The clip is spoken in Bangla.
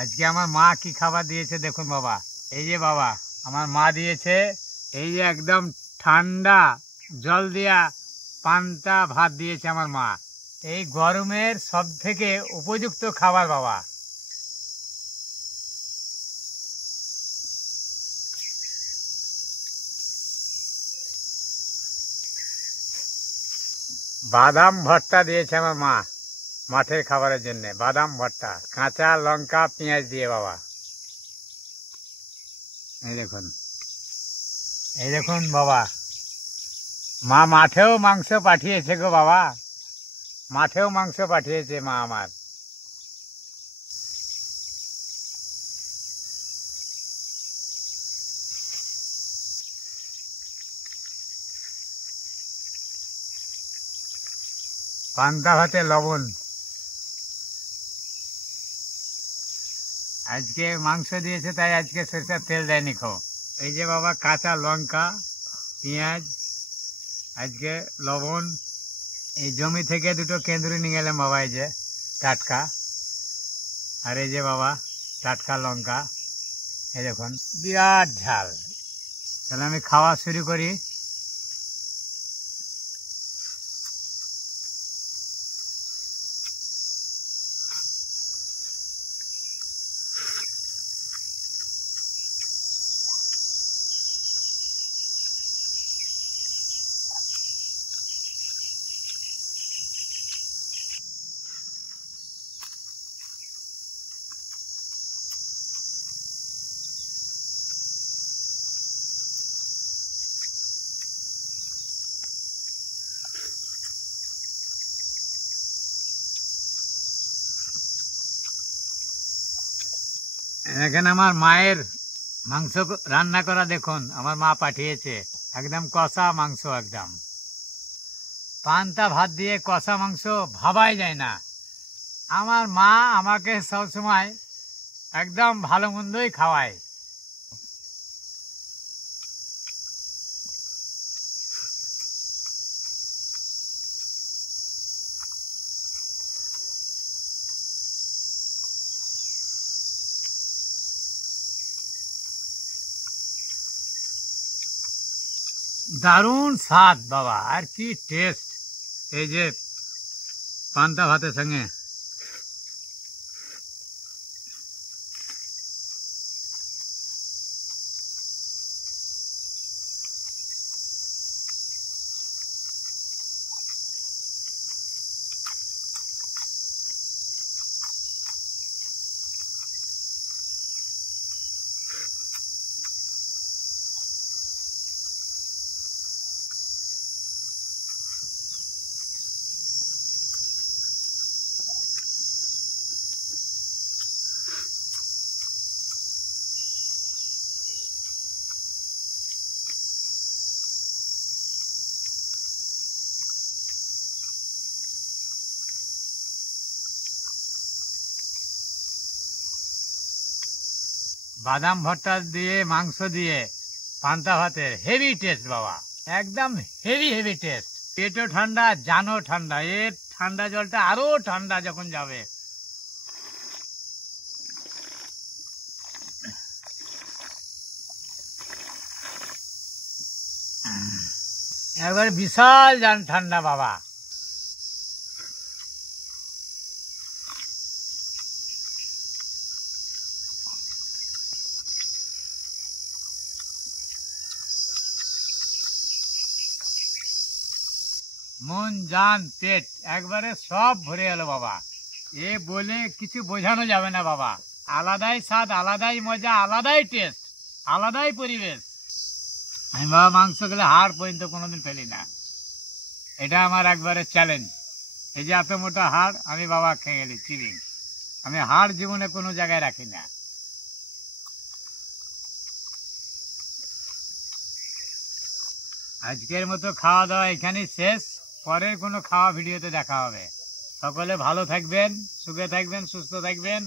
আজকে আমার মা কি খাবার দিয়েছে দেখুন বাবা। এই যে বাবা আমার মা দিয়েছে এই যে একদম ঠান্ডা জল দিয়া পান্তা ভাত দিয়েছে আমার মা। এই গরমের সব থেকে উপযুক্ত খাবার বাবা। বাদাম ভর্তা দিয়েছে আমার মা মাঠের খাবারের জন্য। বাদাম ভর্তা কাঁচা লঙ্কা পেঁয়াজ দিয়ে বাবা। এই দেখুন বাবা, মা মাঠেও মাংস পাঠিয়েছে গো বাবা, মাঠেও মাংস পাঠিয়েছে মা আমার। পান্তা ভাতে লবণ। আজকে মাংস দিয়েছে তাই আজকে সরষের তেল দেয়নি খো। এই যে বাবা কাঁচা লঙ্কা পেঁয়াজ আজকে লবণ। এই জমি থেকে দুটো কেঁদুরি নিয়ে গেলাম বাবা, এই যে টাটকা। আর এই যে বাবা টাটকা লঙ্কা। এই দেখুন বিরাট ঝাল। তাহলে আমি খাওয়া শুরু করি। এখানে আমার মায়ের মাংস রান্না করা দেখুন, আমার মা পাঠিয়েছে একদম কষা মাংস। একদম পান্তা ভাত দিয়ে কষা মাংস ভাবাই যায় না। আমার মা আমাকে সবসময় একদম ভালো মন্দই খাওয়ায়। দারুণ স্বাদ বাবা, আর কি টেস্ট এই যে পান্তা ভাতের সঙ্গে। বাদাম ভর্তা দিয়ে মাংস দিয়ে পান্তা ভাতের হেভি টেস্ট বাবা, একদম হেভি হেভি টেস্ট। পেটও ঠান্ডা জানও ঠান্ডা। এর ঠান্ডা জলটা আরো ঠান্ডা যখন যাবে। একবার বিশাল জান ঠান্ডা বাবা। মন জান পেট একবারে সব ভরে গেল বাবা। এ বলে কিছু বোঝানো যাবে না বাবা। আলাদাই স্বাদ, আলাদাই মজা, আলাদাই টেস্ট, আলাদাই পরিবেশ। আমি বাবা মাংস খেলে হাড় পর্যন্ত কোনোদিন ফেলি না। এটা আমার একবারে চ্যালেঞ্জ। এই যে এত মোটা হাড় আমি বাবা খেয়ে গেলি চিরিং। আমি হাড় জীবনে কোনো জায়গায় রাখি না। আজকের মতো খাওয়া দাওয়া এখানেই শেষ। পরের কোনো খাওয়া ভিডিওতে দেখা হবে। সকলে ভালো থাকবেন, সুখে থাকবেন, সুস্থ থাকবেন।